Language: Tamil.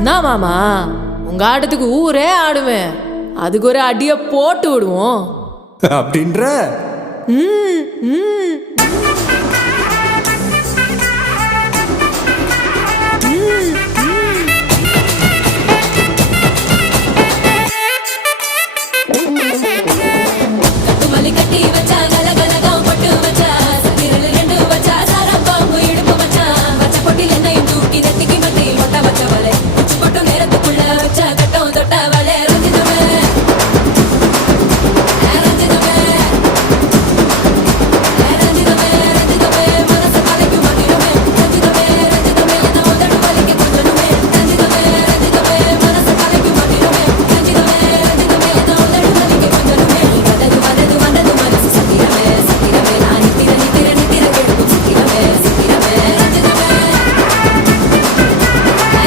என்ன மாமா, உங்க ஆட்டத்துக்கு ஊரே ஆடுவேன். அதுக்கு ஒரு அடியை போட்டு விடுவோம் அப்படின்ற ம் ம்